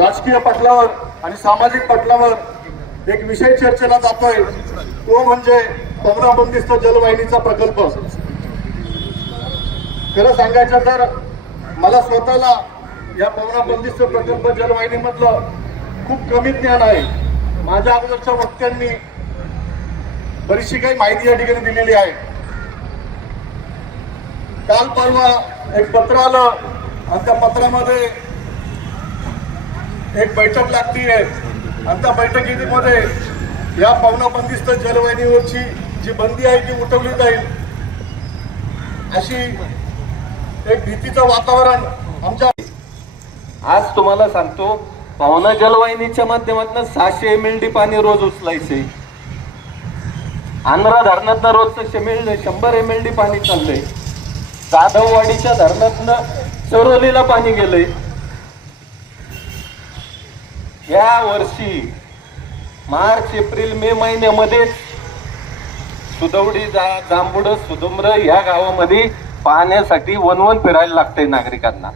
राजकीय पटलावर आणि सामाजिक पटलावर एक विषय चर्चेला जातोय, तो म्हणजे पवना बंदिस्त जलवाहिनीचा प्रकल्प. खरं सांगायचं तर मला स्वतःला या पवना बंदिस्त प्रकल्प जलवाहिनीमधलं खूप कमी ज्ञान आहे. माझ्या अगोदरच्या वक्त्यांनी बरीचशी काही माहिती या ठिकाणी दिलेली आहे. काल परवा एक पत्र आलं आणि त्या पत्रामध्ये एक बैठक लागतीये आणि त्या बैठकीमध्ये या पवना बंदिस्त जलवाहिनीवरची जी बंदी आहे ती उठवली जाईल अशी एक भीतीचं वातावरण आमच्या. आज तुम्हाला सांगतो, पवना जलवाहिनीच्या माध्यमातून 600 MLD पाणी रोज उचलायचे. आंध्रा धरणातनं रोजचं 100 MLD पाणी चाललंय. जाधववाडीच्या धरणातनं चरोलीला पाणी गेलंय. या वर्षी मार्च एप्रिल मे महिन्यामध्ये सुदवडी जांभुड सुदुम्र या गावामध्ये पाण्यासाठी वनवन फिरायला लागतंय नागरिकांना.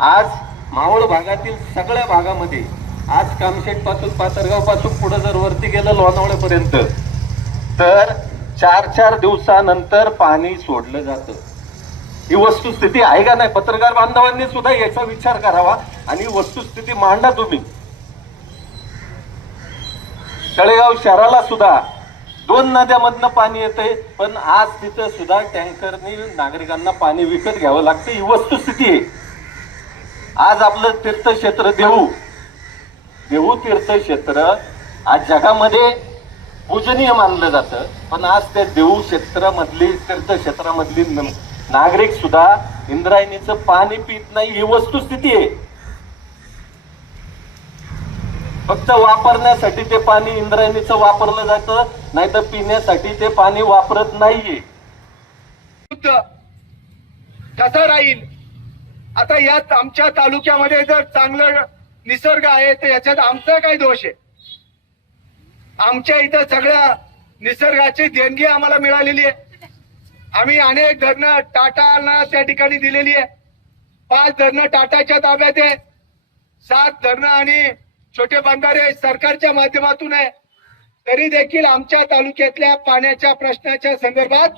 आज मावळ भागातील सगळ्या भागामध्ये आज कामशेट पासून पातरगाव पासून पुढे जर वरती गेलं लोणावळ्यापर्यंत तर 4-4 दिवसानंतर पाणी सोडलं जातं. ही वस्तुस्थिती आहे का नाही? पत्रकार बांधवांनी सुद्धा याचा विचार करावा आणि वस्तुस्थिती मांडा तुम्ही. तळेगाव शहराला सुद्धा 2 नद्यामधनं पाणी येतंय, पण आज तिथं सुद्धा टँकरनी नागरिकांना पाणी विकत घ्यावं लागतं. ही वस्तुस्थिती आहे. आज आपलं तीर्थक्षेत्र देहू तीर्थक्षेत्र आज जगामध्ये पूजनीय मानलं जातं, पण आज त्या देहू क्षेत्रामधली तीर्थक्षेत्रामधली नागरिक सुद्धा इंद्रायणीचं पाणी पित नाही. ही वस्तुस्थिती आहे. फक्त वापरण्यासाठी ते पाणी इंद्रायणीचं वापरलं जातं, नाहीतर पिण्यासाठी ते पाणी वापरत नाहीये. कसं राहील? आता यात आमच्या तालुक्यामध्ये जर चांगलं निसर्ग आहे तर याच्यात आमचा काय दोष आहे? आमच्या इथं सगळ्या निसर्गाची देणगी आम्हाला मिळालेली आहे. आम्ही अनेक धरणं टाटाला त्या ठिकाणी दिलेली आहे. 5 धरणं टाटाच्या ताब्यात आहे. 7 धरणं आणि छोटे बंधारे सरकारच्या माध्यमातून आहे. तरी देखील आमच्या तालुक्यातल्या पाण्याच्या प्रश्नाच्या संदर्भात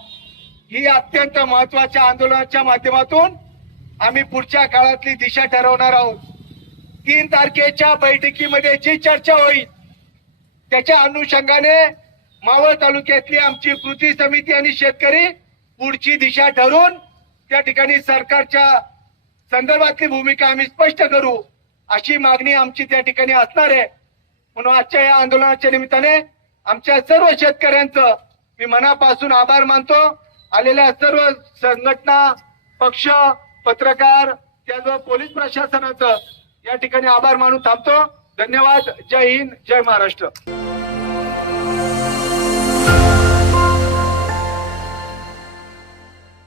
ही अत्यंत महत्वाच्या आंदोलनाच्या माध्यमातून आम्ही पुढच्या काळातली दिशा ठरवणार आहोत. 3 तारखेच्या बैठकीमध्ये जी चर्चा होईल त्याच्या अनुषंगाने मावळ तालुक्यातली आमची कृती समिती आणि शेतकरी पुढची दिशा ठरवून त्या ठिकाणी सरकारच्या संदर्भातली भूमिका आम्ही स्पष्ट करू अशी मागणी आमची त्या ठिकाणी असणार आहे. म्हणून आजच्या या आंदोलनाच्या निमित्ताने आमच्या सर्व शेतकऱ्यांचं मी मनापासून आभार मानतो. आलेल्या सर्व संघटना, पक्ष, पत्रकार, त्याचबरोबर पोलीस प्रशासनाचं या ठिकाणी आभार मानून थांबतो. धन्यवाद. जय हिंद, जय महाराष्ट्र.